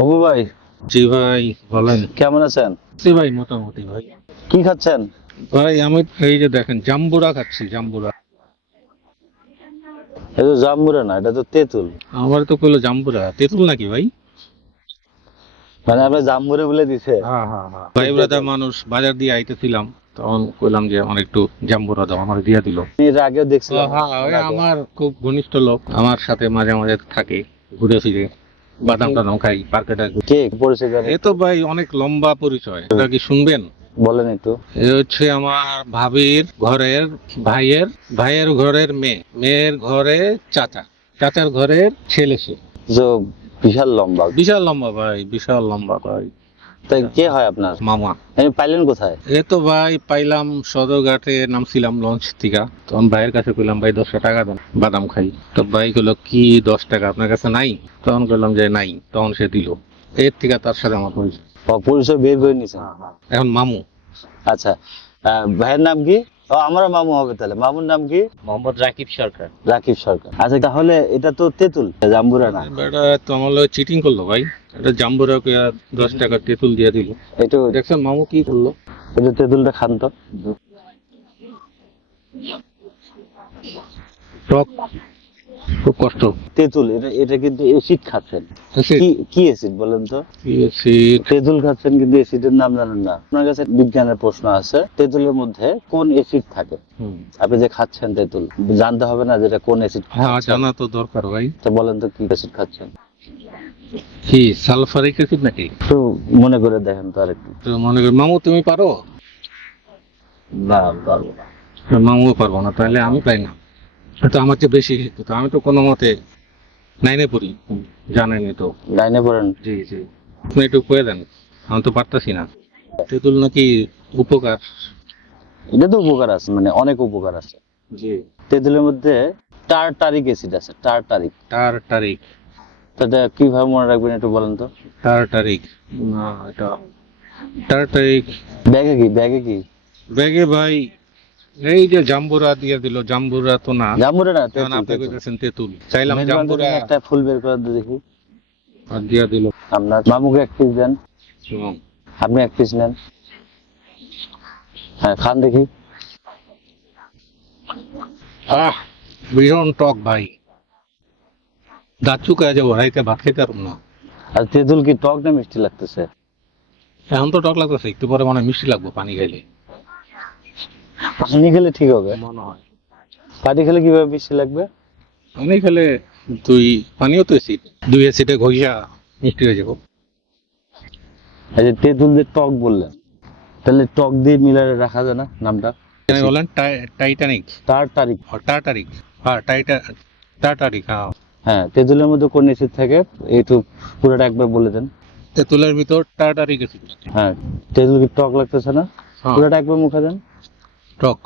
বাবু ভাই? জি ভাই বলেন। কেমন আছেন? জি ভাই মোটামুটি ভাই। কি খাচ্ছেন? ভাই আমি এই যে দেখেন জাম্বুরা খাচ্ছি জাম্বুরা। এটা তো জাম্বুরা না এটা তো তেঁতুল। আমার তো কইলো জাম্বুরা। তেঁতুল নাকি ভাই? মানে জাম্বুরে বলে দিছে। হ্যাঁ হ্যাঁ হ্যাঁ। ভাই ব্রাদার মানুষ বাজার দিয়ে আইতেছিলাম তখন কইলাম যে আমার একটু জাম্বুরা দাও আমার দিয়ে দিল। এর আগেও দেখছিলাম। হ্যাঁ আমার খুব ঘনিষ্ঠ লোক আমার সাথে মাঝে মাঝে থাকে ঘুরে ফিরে। বাদাম টাদাম খাই পার্কেটা কে পরিচয়? এ তো ভাই অনেক লম্বা পরিচয়। এটা কি শুনবেন? বলেন একটু। এ হচ্ছে আমার ভাবির ঘরের ভাইয়ের ভাইয়ের ঘরের মেয়ে। মেয়ের ঘরে চাচা। চাচার ঘরের ছেলে সে। বিশাল লম্বা। বিশাল লম্বা ভাই বিশাল লম্বা ভাই। তাই কে হয় আপনার? মামা। আমি পাইলেন কোথায়? এ তো ভাই পাইলাম সদরঘাটে নামছিলাম লঞ্চ থেকে। তখন ভাইয়ের কাছে কইলাম ভাই দশটা টাকা দেন বাদাম খাই। তো ভাই কইলো কি দশ টাকা? আপনার কাছে নাই? তখন কইলাম যে নাই। তখন সে দিল। এর থেকে তার সাথে আমার পরিচয়। পরিচয় বের করে নিছেন এখন মামু। আচ্ছা। ভাইয়ের নাম কি? ও আমারও মামু হবে তাহলে। মামুর নাম কি? মোহাম্মদ রাকিব সরকার। রাকিব সরকার। আচ্ছা তাহলে এটা তো তেঁতুল জাম্বুরা না? এটা তো আমার চিটিং করল ভাই। এটা জাম্বুরা দশ টাকা তেঁতুল দিয়ে দিল। একটু দেখছেন মামু কি করল? একটু তেঁতুলটা খান তো টক। খুব কষ্ট। তেঁতুল এটা এটা কিন্তু এসিড খাচ্ছেন কি এসিড বলেন তো? তেঁতুল খাচ্ছেন কিন্তু এসিডের নাম জানেন না। আপনার কাছে বিজ্ঞানের প্রশ্ন আছে তেঁতুলের মধ্যে কোন এসিড থাকে? আপনি যে খাচ্ছেন তেঁতুল জানতে হবে না যেটা কোন হ্যাঁ জানা তো দরকার ভাই। তো বলেন তো কি এসিড খাচ্ছেন? কি সালফারিক অ্যাসিড নাকি? একটু মনে করে দেখেন তো আরেকটু। তো মনে করি মামু তুমি পারো? না পারব না। মামুও পারব না তাহলে আমি পাই না। তো আমার চেয়ে বেশি শিক্ষিত আমি তো কোনো মতে নাইনে পড়ি। তো। লাইনে পড়েন? জি জি। আপনি একটু কয়ে দেন আমি তো পারতাছি না। তেঁতুল নাকি উপকার? এটা তো উপকার আছে মানে অনেক উপকার আছে। জি। তেঁতুলের মধ্যে টার্টারিক অ্যাসিড আছে টার্টারিক। টার তারিখ তাতে কীভাবে মনে রাখবেন একটু বলেন তো? টার তারিখ না এটা টার তারিখ ব্যাগে কি ব্যাগে কি? ব্যাগে ভাই এই যে জাম্বুরা দিয়ে দিল জাম্বুরা তো না। জাম্বুরা না তেঁতুল, আপনি কইতেছেন তেঁতুল। চাইলাম জাম্বুরা একটা ফুল বের করে দেখি। আর দিয়া দিল। আপনার মামুকে এক পিস দেন। আপনি এক পিস নেন। হ্যাঁ খান দেখি। আহ ভীষণ টক ভাই। দাঁত চুকায় যাব রাইতে ভাত খেতে পারব না। আর তেঁতুল কি টক না মিষ্টি লাগতেছে? এখন তো টক লাগতেছে একটু পরে মানে মিষ্টি লাগবো পানি খাইলে। পানি খেলে ঠিক হবে। মনে হয়। পানি খেলে কীভাবে মিষ্টি লাগবে? পানি খেলে তুই পানিও তো এসিড দুই এসিডে ঘষিয়া মিষ্টি হয়ে যাব। যে তেঁতুল যে টক বললেন তাহলে টক দিয়ে মিলারে রাখা যায় না নামটা? বলেন টাইটানিক। টার্টারিক ও টাটারিক হ্যাঁ টাইটা টাটারিক হ্যাঁ। হ্যাঁ তেঁতুলের মধ্যে কোন এসিড থাকে একটু পুরোটা একবার বলে দেন। তেঁতুলের ভিতর টাটারিক এসিড হ্যাঁ তেঁতুল কি টক লাগতেছে না? হ্যাঁ। পুরোটা একবার মুখে দেন। টক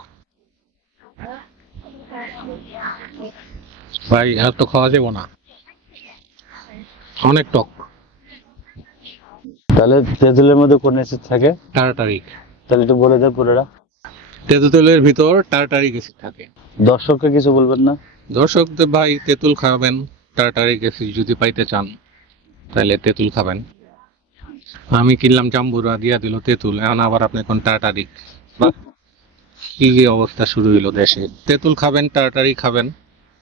ভাই আর তো খাওয়া যাব না। অনেক টক। তাহলে তেঁতুলের মধ্যে কোন এসিড থাকে? টাটারিক। তাহলে একটু বলে দেন পুরোটা। তেঁতুলের ভিতর টাটারিক অ্যাসিড থাকে। দর্শককে কিছু বলবেন না? দর্শকদের ভাই তেঁতুল খাবেন টাটারিক অ্যাসিড যদি পাইতে চান তাহলে তেঁতুল খাবেন। আমি কিনলাম জাম্বুরা দিয়া দিল তেঁতুল এখন আবার আপনি এখন টাটারিক। বাহ, কি অবস্থা শুরু হইল দেশে? তেঁতুল খাবেন টাটারি খাবেন।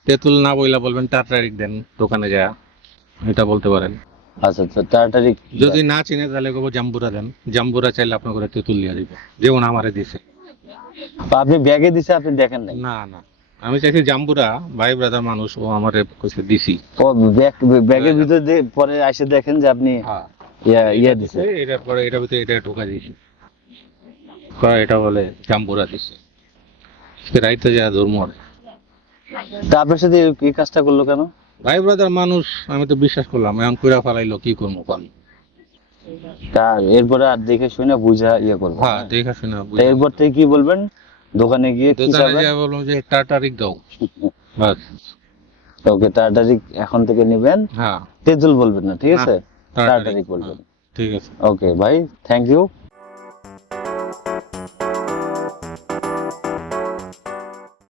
তেঁতুল না বইলা বলবেন টাটারিক দেন দোকানে যা এটা বলতে পারেন। আচ্ছা আচ্ছা যদি না চিনে তাহলে কব জাম্বুরা দেন। জাম্বুরা চাইলে আপনার করে তেঁতুল দিয়ে দিবে যেমন আমারে দিছে। আপনি ব্যাগে দিছে আপনি দেখেন নাই? না না। আমি চাইছি জাম্বুরা ভাই ব্রাদার মানুষ ও আমারে কইছে দিছি। ও ব্যাগের ভিতর পরে এসে দেখেন যে আপনি হ্যাঁ। ইয়া ইয়া দিছে। এটার পরে এটার ভিতরে এটা ঢোকা দিয়েছি। কয় এটা বলে? জাম্বুরা দিছে। রাইতে যা তা আপনার সাথে এই- কাজটা করল কেন? ভাই ব্রাদার মানুষ আমি তো বিশ্বাস করলাম এখন কইরা ফেলাইলো কি করব কোন তা এরপরে আর দেখে শুনে বুঝা ইয়ে করব। হ্যাঁ দেখা শুনে এরপর থেকে কি বলবেন? দোকানে গিয়ে কি দোকানে চাবেন যা বলব যে টাটারিক দাও। বাস। ওকে টার্টারিক এখন থেকে নেবেন। হ্যাঁ। তেঁতুল বলবেন না ঠিক আছে? টার্টারিক বলবেন। ঠিক আছে। ওকে ভাই থ্যাংক ইউ